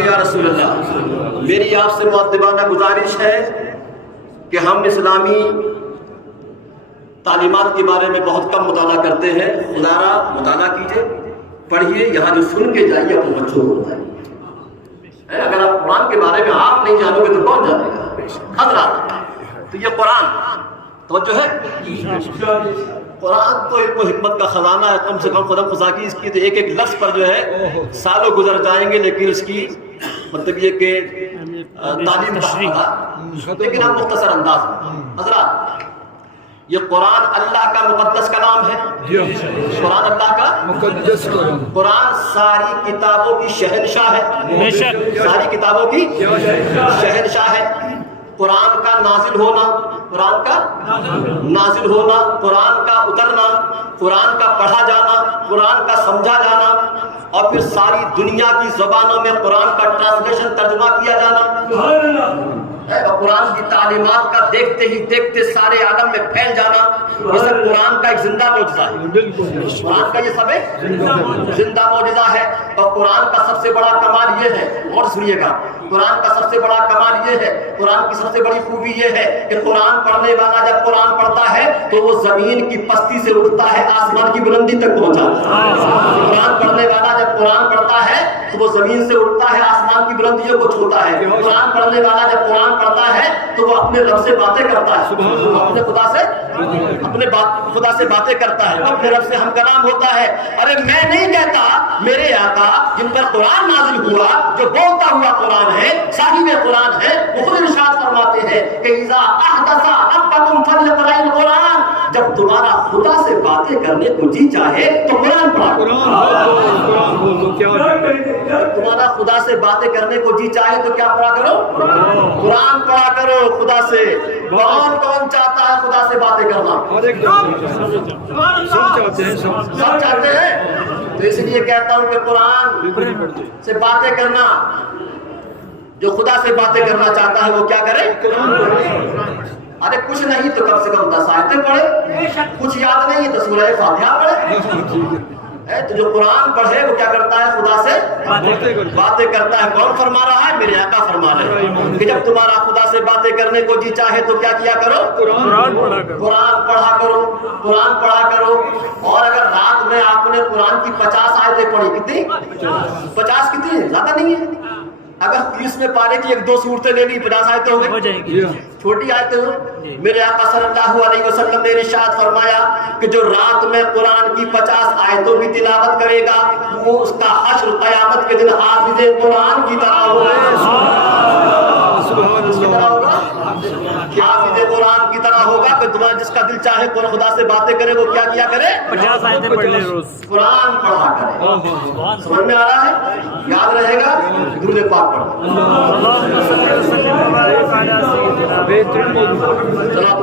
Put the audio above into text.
یا رسول اللہ، میری آپ سے مؤدبانہ گزارش ہے کہ ہم اسلامی تعلیمات کے بارے میں بہت کم مطالعہ کرتے ہیں. خدا را مطالعہ کیجئے، پڑھیے، یہاں جو سن کے جائیے اپنے بچوں کو بتائیے. اگر آپ قرآن کے بارے میں آپ نہیں جانو گے تو کون جانے گا؟ حضرات، تو یہ قرآن توجہ ہے. قرآن تو علم و حکمت کا خزانہ ہے. کم سے کم خدا خدا کی اس کی تو ایک ایک لفظ پر جو ہے سالوں گزر جائیں گے، لیکن اس کی مطلب یہ کہ تعلیم لیکن ہم مختصر انداز میں. حضرات، یہ قرآن اللہ کا مقدس کلام ہے. قرآن اللہ کا مقدس کلام. قرآن ساری کتابوں کی شہنشاہ ہے. ساری کتابوں کی شہنشاہ ہے. قرآن کا نازل ہونا، قرآن کا نازل ہونا، قرآن کا اترنا، قرآن کا پڑھا جانا، قرآن کا سمجھا جانا، اور پھر ساری دنیا کی زبانوں میں قرآن کا ٹرانسلیشن ترجمہ کیا جانا، قرآن کی تعلیمات کا دیکھتے ہی دیکھتے سارے عالم میں پھیل جانا، یہ سب قرآن کا ایک زندہ معجزہ ہے. قرآن کا یہ سب ایک زندہ معجزہ ہے. اور قرآن کا سب سے بڑا کمال یہ ہے، اور سنیے گا، قرآن کا سب سے بڑا کمال یہ ہے، قرآن کی سب سے بڑی خوبی یہ ہے کہ قرآن پڑھنے والا جب قرآن پڑھتا ہے تو وہ زمین کی پستی سے اٹھتا ہے، آسمان کی بلندی تک پہنچا. قرآن پڑھنے والا جب قرآن پڑھتا ہے تو وہ زمین سے اٹھتا ہے، آسمان کی بلندیوں کو چھوتا ہے. قرآن پڑھنے والا جب قرآن پڑھتا ہے تو وہ اپنے رب سے باتیں کرتا ہے، اپنے خدا سے باتیں کرتا ہے، اپنے رب سے ہم کلام ہوتا ہے. ارے میں نہیں کہتا، میرے آقا جن پر قرآن نازل ہوا، جو بولتا ہوا قرآن ہے، صاحب قرآن ہے، وہ خود ارشاد فرماتے ہیں کہ اذا احدث ربکم فلیقرأ القرآن، جب تمہارا خدا سے باتیں کرنے کو جی چاہے تو قرآن پڑھو. تمہارا خدا سے باتیں کرنے کو جی چاہے تو کیا پڑھا کرو؟ قرآن پڑھا کرو. خدا سے کون کون چاہتا ہے خدا سے باتیں کرنا؟ سب چاہتے ہیں. تو اس لیے کہتا ہوں کہ قرآن سے باتیں کرنا، جو خدا سے باتیں کرنا چاہتا ہے وہ کیا کرے؟ ارے کچھ نہیں تو کم سے کم 10 آیتیں پڑھے، کچھ یاد نہیں تو سورہ فاتحہ پڑھے. تو جو قرآن پڑھے وہ کیا کرتا ہے؟ خدا سے باتیں کرتا ہے. کون فرما رہا ہے؟ میرے آقا فرما رہے ہیں کہ جب تمہارا خدا سے باتیں کرنے کو جی چاہے تو کیا کیا کرو؟ قرآن پڑھا کرو. قرآن پڑھا کرو. اور اگر رات میں آپ نے قرآن کی 50 آیتیں پڑھی، کتنی؟ 50 کتنی؟ زیادہ نہیں ہے. اگر 30 میں پارے کی 1-2 صورتیں لے لی، 50 آیتیں ہو گئی. چھوٹی آیتیں ہو. میرے آقا صلی اللہ علیہ وسلم نے ارشاد فرمایا کہ جو رات میں قرآن کی 50 آیتوں کی تلاوت کرے گا وہ اس کا حشر قیامت کے دن حافظ قرآن کی طرح ہوگا. حافظ قرآن کی طرح ہوگا کہ تمہارا جس کا دل چاہے خدا سے باتیں کرے وہ کیا کیا کرے؟ 50 آیتیں پڑھ لے روز، قرآن پڑھا کرے. سمجھ میں آ رہا ہے؟ یاد رہے گا. درود پاک پڑھو.